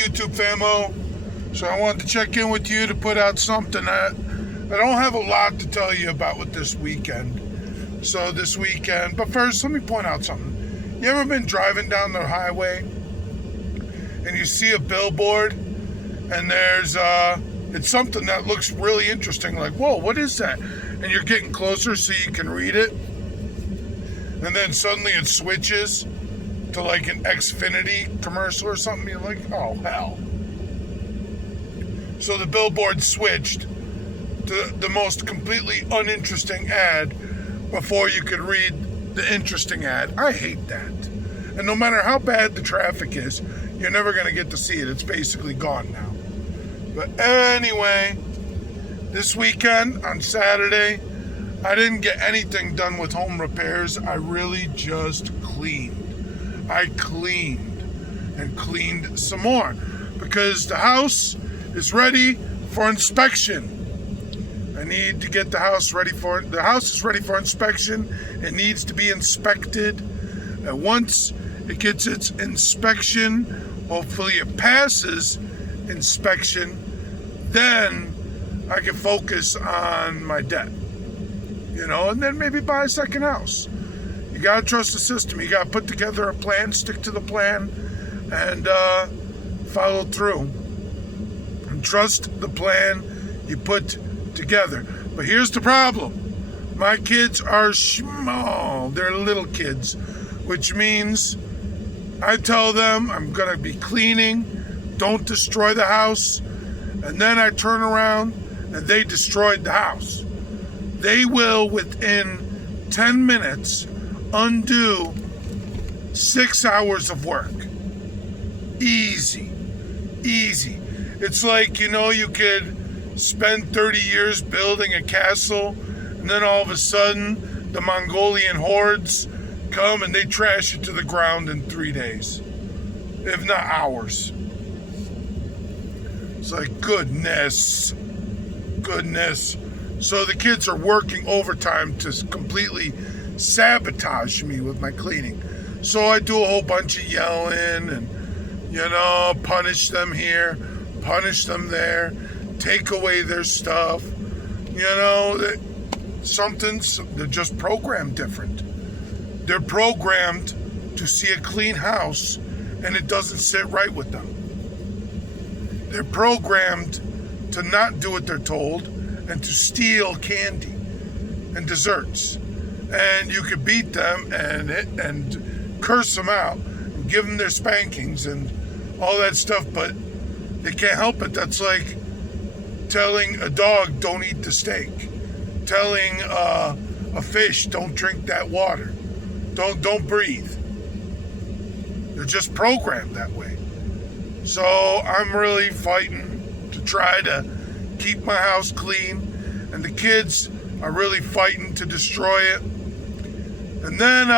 YouTube famo. So I wanted to check in with you to put out something that I don't have a lot to tell you about with this weekend. So this weekend, but first let me point out something. You ever been driving down the highway and you see a billboard and there's it's something that looks really interesting, like, whoa, what is that? And you're getting closer so you can read it, and then suddenly it switches to like an Xfinity commercial or something. You're like, oh hell. So the billboard switched to the most completely uninteresting ad before you could read the interesting ad. I hate that. And no matter how bad the traffic is, you're never going to get to see it. It's basically gone now. But anyway, this weekend on Saturday, I didn't get anything done with home repairs. I really just cleaned. I cleaned and cleaned some more because the house is ready for inspection. I need to get the house ready for it. The house is ready for inspection. It needs to be inspected. And once it gets its inspection, hopefully it passes inspection, then I can focus on my debt. And then maybe buy a second house. You gotta trust the system. You gotta put together a plan, stick to the plan, and follow through. And trust the plan you put together. But here's the problem. My kids are small. They're little kids, which means I tell them I'm gonna be cleaning, don't destroy the house, and then I turn around and they destroyed the house. They will, within 10 minutes, undo 6 hours of work. Easy. It's like, you could spend 30 years building a castle, and then all of a sudden, the Mongolian hordes come and they trash it to the ground in 3 days, if not hours. It's like, goodness. So the kids are working overtime to completely sabotage me with my cleaning. So I do a whole bunch of yelling and, punish them here, punish them there, take away their stuff. They're just programmed different. They're programmed to see a clean house and it doesn't sit right with them. They're programmed to not do what they're told and to steal candy and desserts. And you could beat them and curse them out and give them their spankings and all that stuff, but they can't help it. That's like telling a dog, don't eat the steak. Telling a fish, don't drink that water. Don't breathe. They're just programmed that way. So I'm really fighting to try to keep my house clean, and the kids are really fighting to destroy it. And then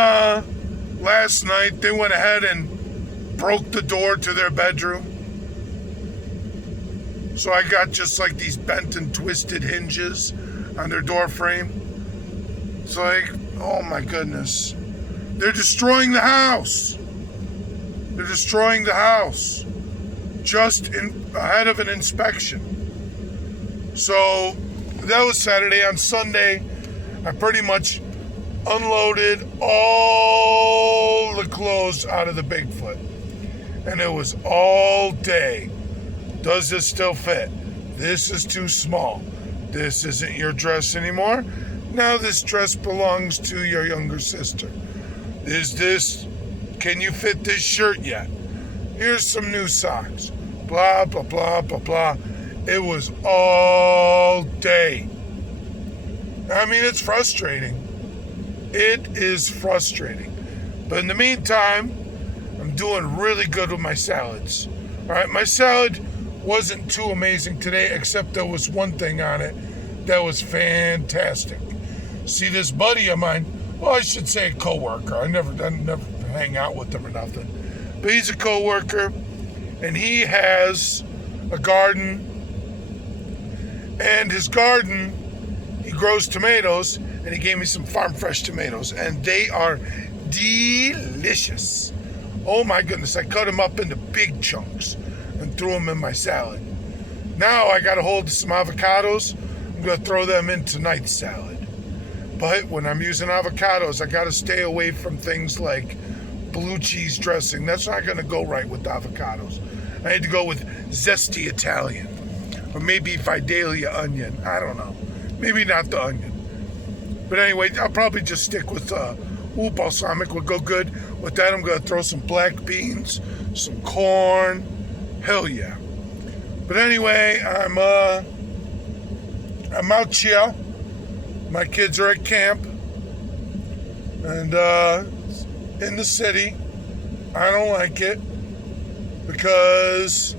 last night they went ahead and broke the door to their bedroom. So I got just like these bent and twisted hinges on their door frame. It's like, oh my goodness. They're destroying the house. Just ahead of an inspection. So that was Saturday. On Sunday, I pretty much unloaded all the clothes out of the Bigfoot. And it was all day. Does this still fit? This is too small. This isn't your dress anymore. Now this dress belongs to your younger sister. Can you fit this shirt yet? Here's some new socks. Blah, blah, blah, blah, blah. It was all day. I mean, it's frustrating. It is frustrating. But in the meantime, I'm doing really good with my salads. All right, my salad wasn't too amazing today, except there was one thing on it that was fantastic. See, this buddy of mine, well, I should say a coworker. I never hang out with him or nothing. But he's a coworker, and he has a garden. And his garden, he grows tomatoes, and he gave me some farm fresh tomatoes, and they are delicious. Oh my goodness, I cut them up into big chunks. and threw them in my salad. Now I got a hold of some avocados. I'm going to throw them in tonight's salad. But when I'm using avocados, I got to stay away from things like blue cheese dressing. That's not going to go right with avocados. I had to go with zesty Italian. Or maybe Vidalia onion. I don't know. Maybe not the onion. But anyway, I'll probably just stick with balsamic would go good. With that, I'm going to throw some black beans, some corn. Hell yeah. But anyway, I'm out here. My kids are at camp. And in the city. I don't like it. Because,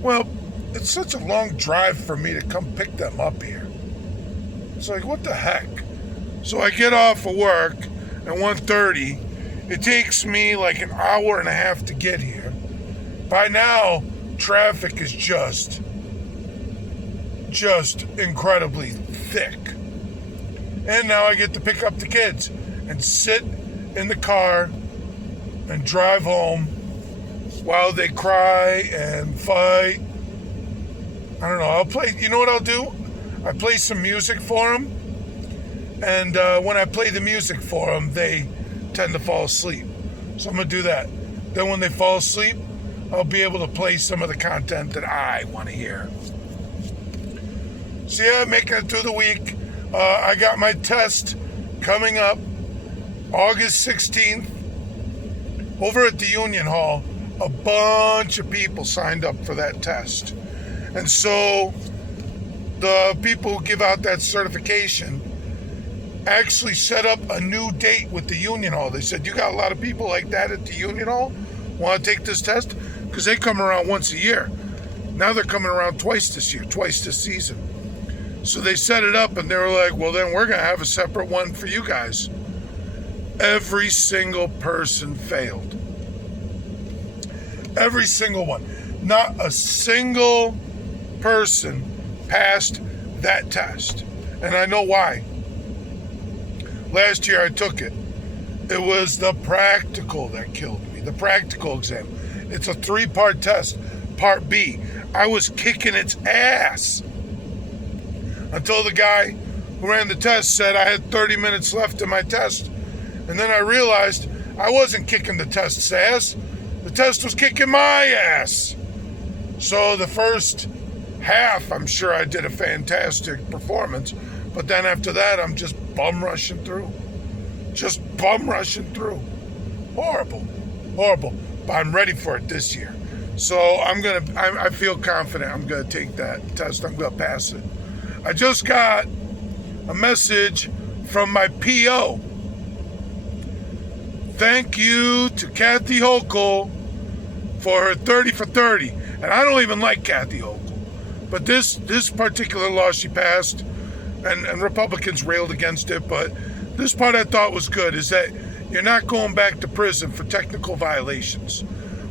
well, it's such a long drive for me to come pick them up here. It's like, what the heck? So I get off of work at 1:30. It takes me like an hour and a half to get here. By now, traffic is just incredibly thick. And now I get to pick up the kids and sit in the car and drive home while they cry and fight. I don't know. You know what I'll do? I play some music for them. And when I play the music for them, they tend to fall asleep. So I'm going to do that. Then when they fall asleep, I'll be able to play some of the content that I want to hear. So yeah, making it through the week. I got my test coming up August 16th. Over at the Union Hall, a bunch of people signed up for that test. And so the people who give out that certification actually set up a new date with the Union Hall. They said, you got a lot of people like that at the Union Hall? Want to take this test? Because they come around once a year. Now they're coming around twice this season. So they set it up and they were like, well, then we're going to have a separate one for you guys. Every single person failed. Every single one. Not a single person passed that test. And I know why. Last year I took it. It was the practical that killed me. The practical exam. It's a 3-part test. Part B. I was kicking its ass. Until the guy who ran the test said I had 30 minutes left in my test. And then I realized I wasn't kicking the test's ass. The test was kicking my ass. So the first half, I'm sure I did a fantastic performance. But then after that, I'm just bum rushing through. Horrible. But I'm ready for it this year. So I feel confident I'm going to take that test. I'm going to pass it. I just got a message from my PO. Thank you to Kathy Hochul for her 30 for 30. And I don't even like Kathy Hochul. But this particular law she passed, and Republicans railed against it, but this part I thought was good, is that you're not going back to prison for technical violations,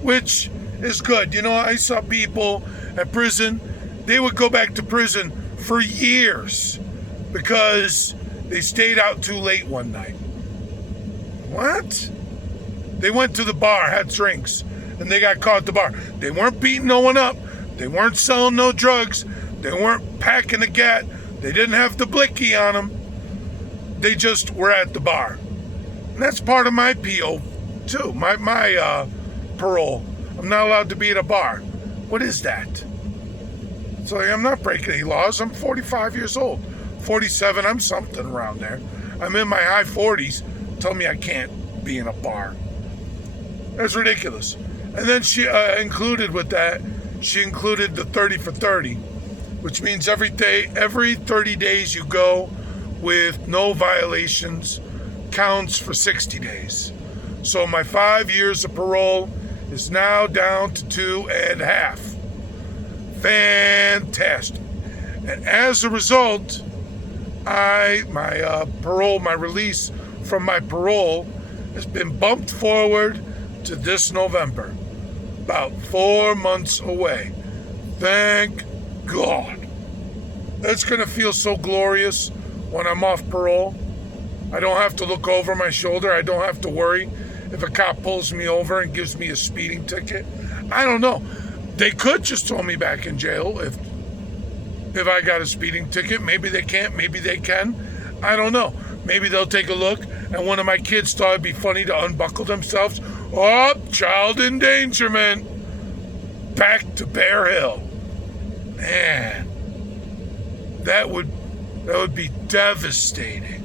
which is good. You know, I saw people at prison, they would go back to prison for years because they stayed out too late one night. What? They went to the bar, had drinks, and they got caught at the bar. They weren't beating no one up. They weren't selling no drugs. They weren't packing a gat. They didn't have the blicky on them. They just were at the bar. And that's part of my PO, too. My parole. I'm not allowed to be at a bar. What is that? So I'm not breaking any laws. I'm 45 years old. 47, I'm something around there. I'm in my high 40s. Tell me I can't be in a bar. That's ridiculous. And then she included with that, she included the 30 for 30, which means every 30 days you go with no violations counts for 60 days. So my 5 years of parole is now down to 2.5. Fantastic. And as a result, my release from my parole has been bumped forward to this November, about 4 months away. Thank God. It's going to feel so glorious when I'm off parole. I don't have to look over my shoulder. I don't have to worry. if a cop pulls me over and gives me a speeding ticket? I don't know. They could just throw me back in jail if I got a speeding ticket. Maybe they can't. Maybe they can. I don't know. Maybe they'll take a look, and one of my kids thought it'd be funny to unbuckle themselves. Oh, child endangerment. Back to Bear Hill. Man, that would be devastating.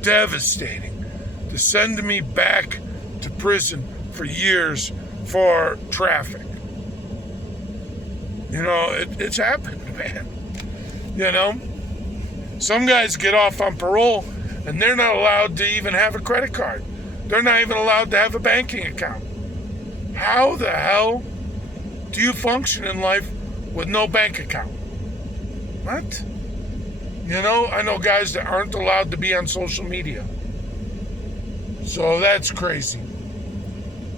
Devastating. To send me back to prison for years for traffic. You know, it's happened, man. You know? Some guys get off on parole and they're not allowed to even have a credit card. They're not even allowed to have a banking account. How the hell do you function in life with no bank account? What? You know, I know guys that aren't allowed to be on social media. So that's crazy.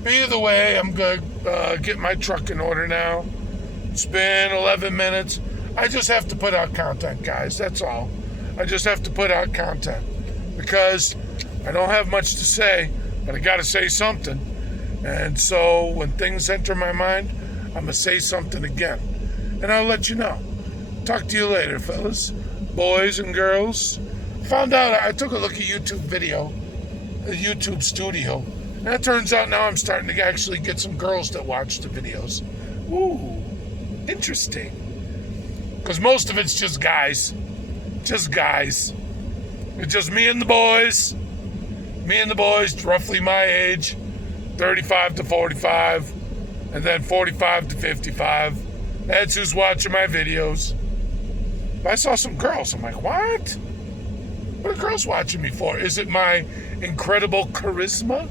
But either way, I'm going to get my truck in order now. It's been 11 minutes. I just have to put out content, guys. That's all. I just have to put out content because I don't have much to say, but I got to say something. And so when things enter my mind, I'm going to say something again. And I'll let you know. Talk to you later, fellas, boys and girls. Found out I took a look at YouTube video, a YouTube studio. And it turns out now I'm starting to actually get some girls that watch the videos. Ooh, interesting. Because most of it's just guys. Just guys. It's just me and the boys. Me and the boys, roughly my age. 35 to 45. And then 45 to 55. That's who's watching my videos. But I saw some girls. I'm like, what? What are girls watching me for? Is it my incredible charisma?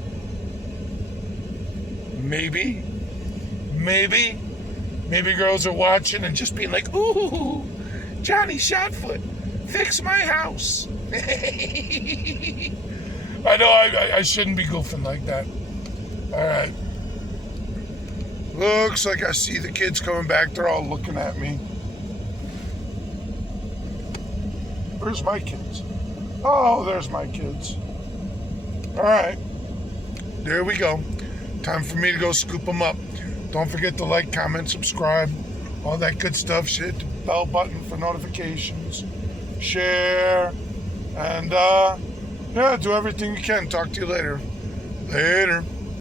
Maybe. Maybe girls are watching and just being like, ooh, Johnny Shotfoot, fix my house. I know I shouldn't be goofing like that. All right. Looks like I see the kids coming back. They're all looking at me. Where's my kids? Oh, there's my kids. All right. There we go. Time for me to go scoop them up. Don't forget to like, comment, subscribe, all that good stuff. Hit the bell button for notifications. Share. And, yeah, do everything you can. Talk to you later. Later.